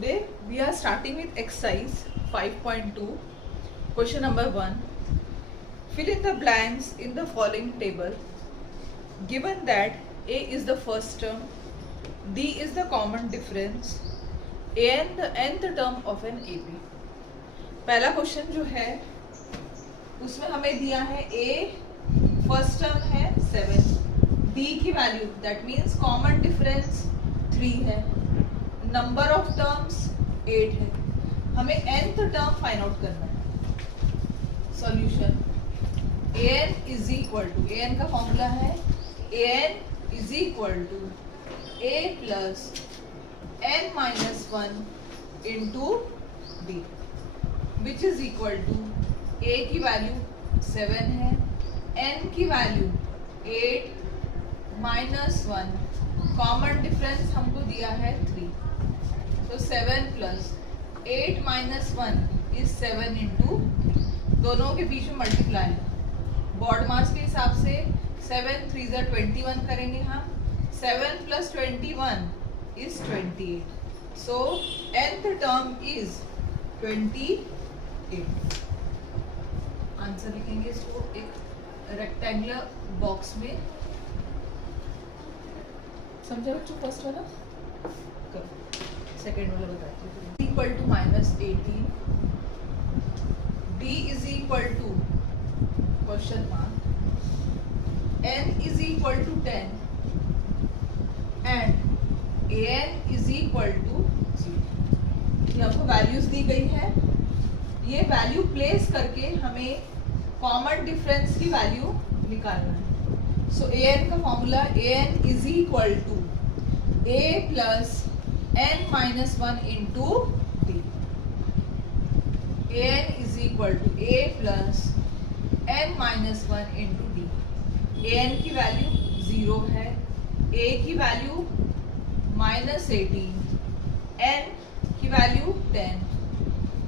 Today we are starting with exercise 5.2. Question number 1. Fill in the blanks in the following table. Given that A is the first term, D is the common difference, and the nth term of an AP. पहला question जो है उसमें हमें दिया है A first term है 7, D की value that means common difference 3 है, नंबर ऑफ टर्म्स 8 है, हमें nth टर्म फाइंड आउट करना है. Solution an is equal to, an का फॉर्मूला है an is equal to a plus n minus 1 into d, which is equal to a की value 7 है, n की value 8 minus 1, common difference हमको दिया है 3, तो 7 प्लस 8 माइनस 1 इज 7 इंटू, दोनों के बीच में मल्टीप्लाई, बॉड मास के हिसाब से 7 3 ज़ा 21 करेंगे हम, 7 plus 21 is 28, so nth term is 28. Answer लिखेंगे इसको एक रेक्टेंगुलर बॉक्स में. समझा बच्चों फर्स्ट वाला? सेकेंड वाला बताती हूँ. Equal to -18, d is equal to question mark, n is equal to 10 and an is equal to 0. ये आपको वैल्यूज दी गई है, ये वैल्यू प्लेस करके हमें कॉमन डिफरेंस की वैल्यू निकालना है. सो an का formula an is equal to a plus n minus 1 into d. an is equal to a plus n minus 1 into d. an की वैल्यू 0 है, a की value -18, n की value 10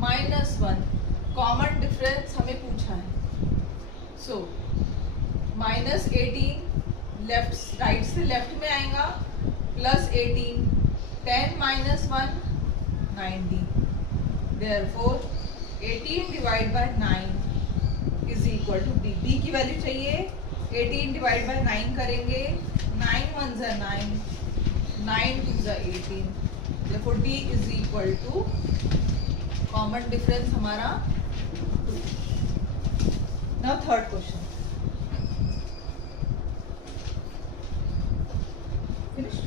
minus 1, common difference हमें पूछा है. So -18 left right से left में आएगा, plus 18, 10 minus 1 90, therefore 18 divide by 9 is equal to d. D की वैल्यू चाहिए, 18 डिवाइड बाय 9 करेंगे, 9 1 ज़ा 9, 9 2 ज़ा 18, therefore D is equal to, common difference हमारा 2. Now third question. Finished.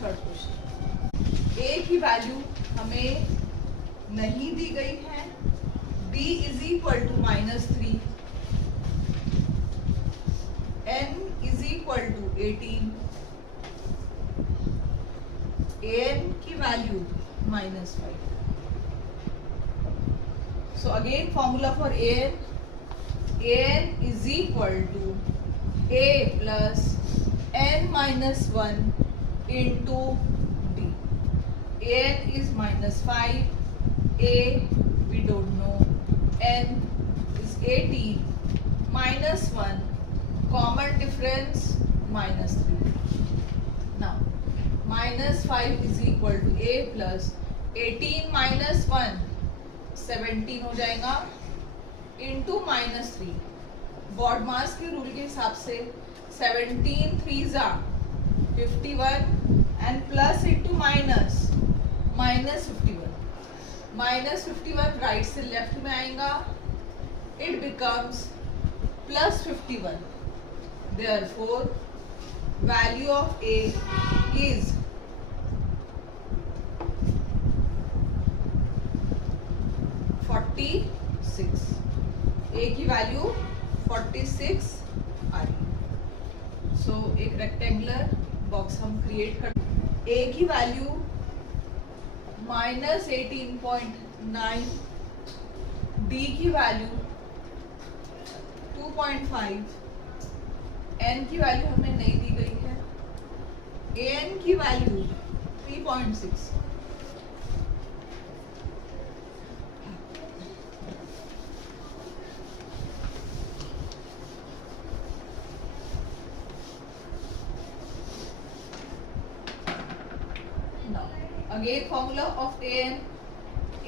Third question. A की वैल्यू हमें नहीं दी गई है, b is equal to -3, n is equal to 18, an की value -5. So again formula for an is equal to a plus n minus 1 into d. an is -5, a we don't know, n is 18, minus 1, common difference -3. Now -5 is equal to a plus 18 minus 1 17 हो जाएगा, into -3, baud मास के rule के हिसाब से 17 3 ज़ा 51 and plus into minus -51, -51 right से left में आएगा, it becomes +51, therefore value of a is 46. a की वैल्यू 46 आ रही. सो एक रेक्टेंगुलर बॉक्स हम क्रिएट कर, a की वैल्यू -18.9, d की वैल्यू 2.5, n की वैल्यू हमें नहीं दी गई है, an की value 3.6. Again formula of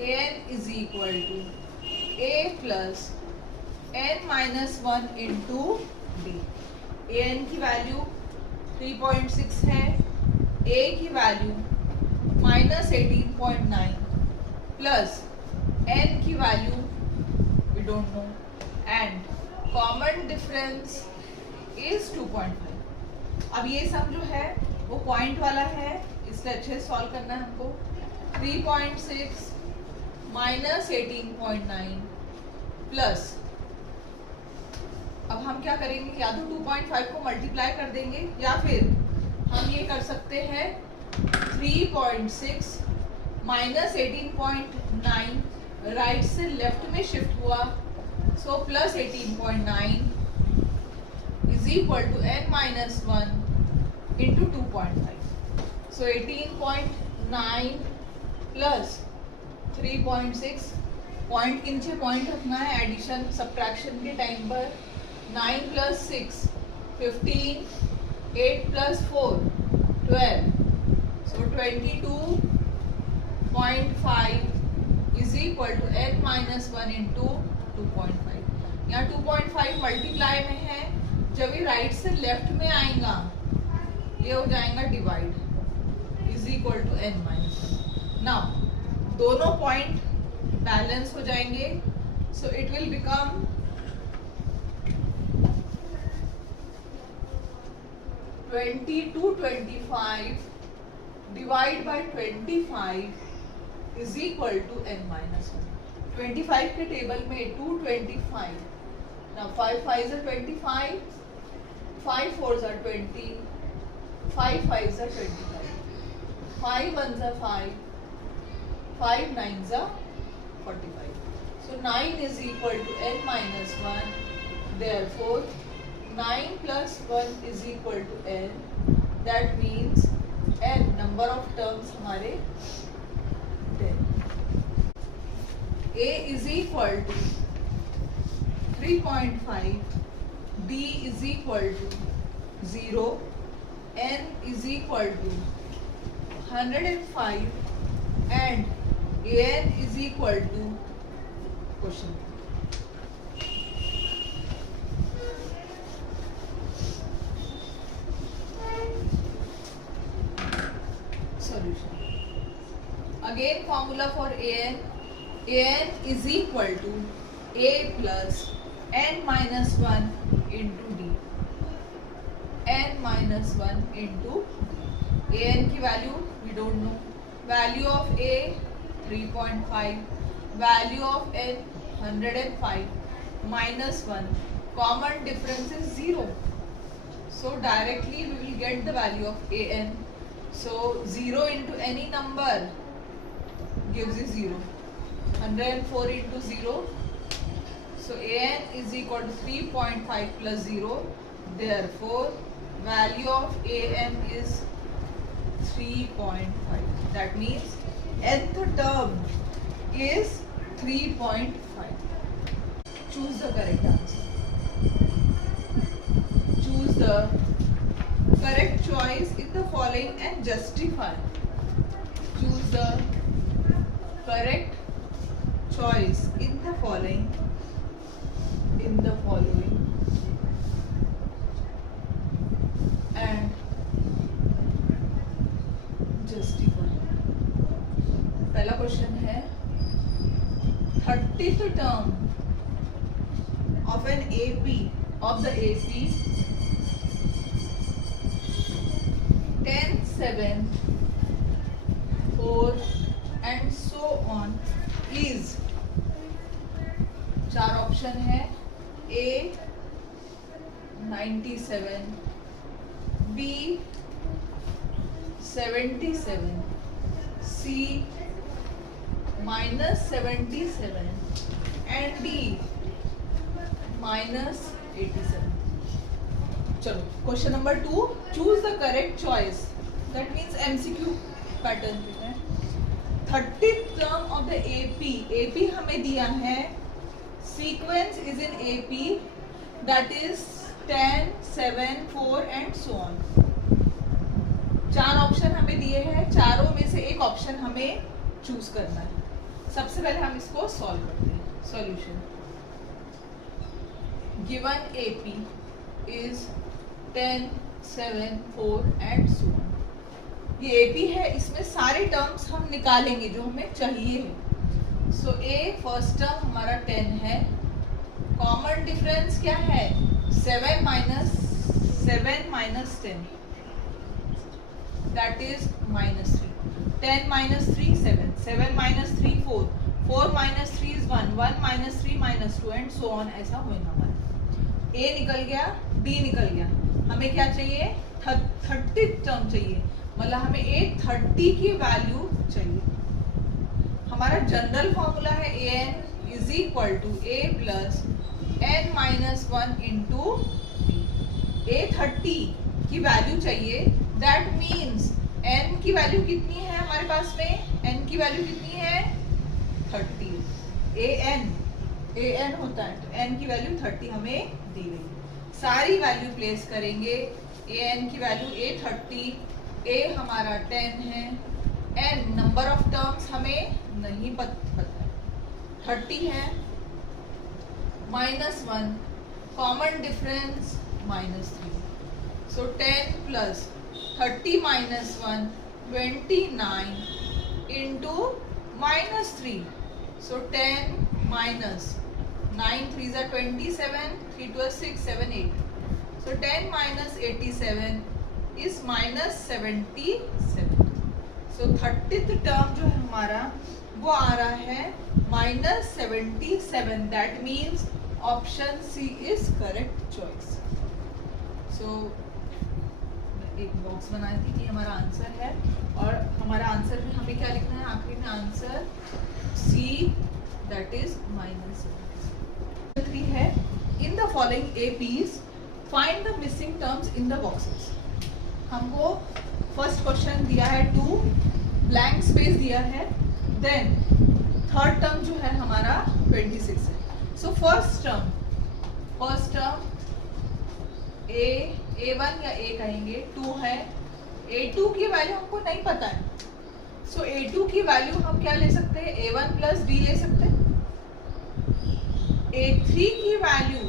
an is equal to a plus n minus 1 into d. an की वैल्यू 3.6 है, a की वैल्यू -18.9 प्लस n की value we don't know and common difference is 2.5. अब ये सम जो है वो पॉइंट वाला है, इसलिए अच्छे से सॉल्व करना है हमको. 3.6 माइनस 18.9 प्लस, अब हम क्या करेंगे, या तो 2.5 को मल्टीप्लाई कर देंगे या फिर हम ये कर सकते हैं 3.6 माइनस 18.9 राइट से लेफ्ट में शिफ्ट हुआ, so plus 18.9 is equal to n minus 1 into 2.5. So 18.9 plus 3.6, point के नीचे पॉइंट रखना है एडिशन सब्ट्रैक्शन के टाइम पर. 9 plus 6 15, 8 plus 4 12, so 22.5 is equal to n minus 1 into 2.5. यहाँ 2.5 मल्टीप्लाई में है, जब ये राइट से लेफ्ट में आएगा ये हो जाएगा divide, is equal to n minus 1. Now दोनों पॉइंट बैलेंस हो जाएंगे, so it will become 20/25 divide by 25 is equal to n minus 1. 25 के टेबल में 225, now 5 5s are 25, 5 4s are 20, 5 5s are 25, 5 1s are 5, 5 9s are 45. So 9 is equal to n minus 1. Therefore 9 plus 1 is equal to n. That means n number of terms हमारे 10. A is equal to 3.5, D is equal to 0, n is equal to 105 and an is equal to question. Solution. Again formula for an is equal to a plus n minus 1 into d. n minus 1 into an की value we don't know. Value of a 3.5, value of n 105 minus 1, common difference is 0, so directly we will get the value of an. So 0 into any number gives you 0. 104 into 0, so an is equal to 3.5 plus 0. Therefore value of an is 3.5. That means nth term is 3.5. Choose the correct answer. Choose the correct choice in the following and justify. Choose the correct choice in the following. And justify. पहला question है 30th term of an AP of the AP 10 7 4 and so on is, चार option है, A 97, B 77, C -77 and D -87. चलो question number 2, choose the correct choice. That means MCQ pattern है. 30th term of the AP हमें दिया है, sequence is in AP, that is 10 7 4 and so on. 4 option हमें दिए हैं, चारों में से एक ऑप्शन हमें चूज करना है। सबसे पहले हम इसको सॉल्व करते हैं। Solution, given AP is 10, 7, 4 and so on. ये AP है, इसमें सारे टर्म्स हम निकालेंगे जो हमें चाहिए है। सो फर्स्ट टर्म हमारा 10 है, कॉमन डिफरेंस क्या है 7 minus 10 that is -3, 10 minus 3 7, 7 minus 3 4, 4 minus 3 is 1, 1 minus 3 minus 2 and so on। ऐसा होगा हमारा। A निकल गया, B निकल गया, हमें क्या चाहिए 30 टर्म चाहिए, मतलब हमें एक 30 की वैल्यू चाहिए। हमारा जनरल फॉर्मूला है an is equal to a plus n minus 1 into a 30 की वैल्यू चाहिए। दैट मीन्स n की वैल्यू कितनी है हमारे पास में, n की वैल्यू कितनी है 30, an होता है, तो n की वैल्यू 30 हमें दी गई। सारी वैल्यू प्लेस करेंगे, an की वैल्यू a30, a हमारा 10 है, n नंबर ऑफ टर्म्स हमें नहीं पता है, 30 है, -1 common difference -3, so 10 plus 30 minus 1 29 into -3, so 10 minus 9 3s are 27, 3 2 are 6 7 8, so 10 minus 87 is -77, so 30th term जो है हमारा वो आ रहा है -77, that means option C is correct choice। so एक बॉक्स बनाई थी कि हमारा आंसर है, और हमारा आंसर में हमें क्या लिखना है आखिरी में, आंसर C, दैट इज -3 है। In the following APs find the missing terms in the boxes. हमको फर्स्ट क्वेश्चन दिया है 2, ब्लैंक स्पेस दिया है, देन थर्ड टर्म जो है हमारा 26 है। सो फर्स्ट टर्म A1 या A कहेंगे 2 है, A2 की वैल्यू हमको नहीं पता है, सो A2 की वैल्यू हम क्या ले सकते हैं A1 प्लस D ले सकते हैं। A3 की वैल्यू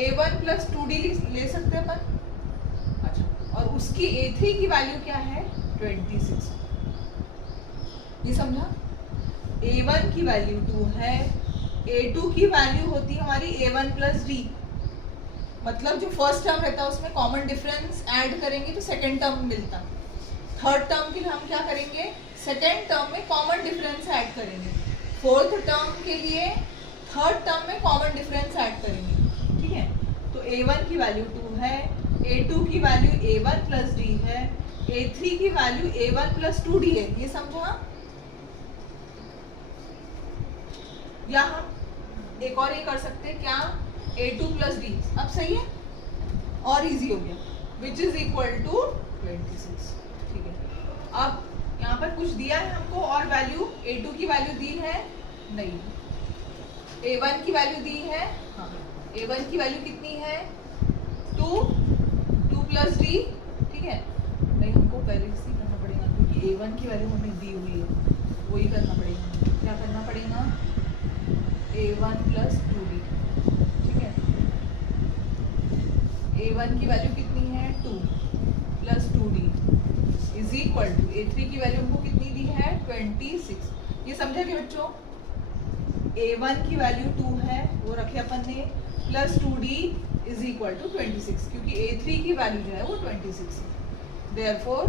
A1 प्लस 2D ले सकते हैं अपन। अच्छा, और उसकी A3 की वैल्यू क्या है 26, ये समझा। A1 की वैल्यू 2 है, A2 की वैल्यू होती है हमारी A1 प्लस D, मतलब जो फर्स्ट टर्म रहता है उसमें कॉमन डिफरेंस ऐड करेंगे तो सेकंड टर्म मिलता। थर्ड टर्म के लिए हम क्या करेंगे, सेकंड टर्म में कॉमन डिफरेंस ऐड करेंगे, फोर्थ टर्म के लिए थर्ड टर्म में कॉमन डिफरेंस ऐड करेंगे, ठीक है। तो A1 की वैल्यू 2 है, A2 की वैल्यू A1 प्लस D है, A3 की वैल्यू A1 प्लस 2D है, ये समझा। या हम एक और ये कर सकते हैं क्या, A2 प्लस D, अब सही है और इजी हो गया, विच इज इक्वल टू 26, ठीक है। अब यहाँ पर कुछ दिया है हमको और वैल्यू, A2 की वैल्यू दी है नहीं, A1 की वैल्यू दी है, हाँ A1 की वैल्यू कितनी है 2 प्लस D, ठीक है। नहीं हमको पहले से करना पड़ेगा क्योंकि A1 की वैल्यू हमें दी हुई है, वही करना पड़ेगा। क्या करना पड़ेगा, A1 प्लस 2D, A1 की वैल्यू कितनी है 2 plus 2D is equal to A3 की वैल्यू हमको कितनी दी है 26, ये समझा कि बच्चों। A1 की वैल्यू 2 है, वो रखे अपन ने, plus 2D is equal to 26, क्योंकि A3 की वैल्यू जो है वो 26 है। Therefore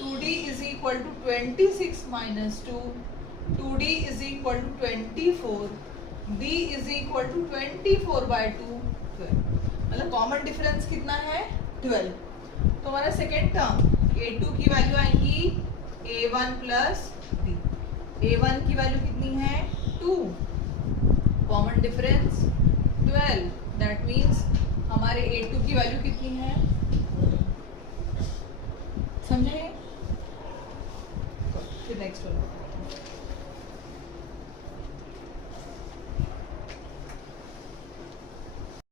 2D is equal to 26 minus 2, 2D is equal to 24, D is equal to 24/2, 12, मतलब कॉमन डिफरेंस कितना है 12। तो हमारा सेकेंड टर्म A2 की वैल्यू आएंगी A1 प्लस D, A1 की वैल्यू कितनी है 2, कॉमन डिफरेंस 12, दैट मीन्स हमारे A2 की वैल्यू कितनी है